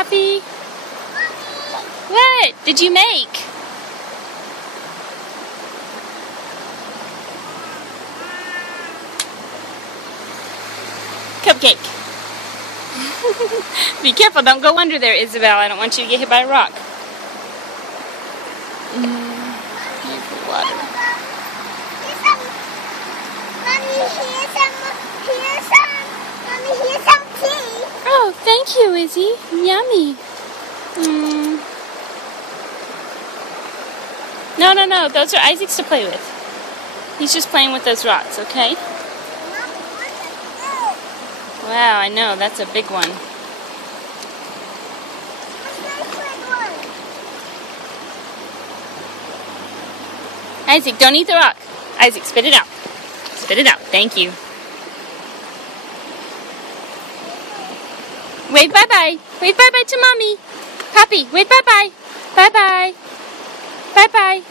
Poppy. What did you make? Cupcake. Be careful, don't go under there, Isabel. I don't want you to get hit by a rock. Beautiful water. Mommy, here's some tea. Oh, thank you, Izzy. Yummy. No. Those are Isaac's to play with. He's just playing with those rocks, okay? Wow, I know. That's a big one. Isaac, don't eat the rock. Isaac, spit it out. Spit it out. Thank you. Wave bye-bye. Wave bye-bye to Mommy. Poppy, wave bye-bye. Bye-bye. Bye-bye.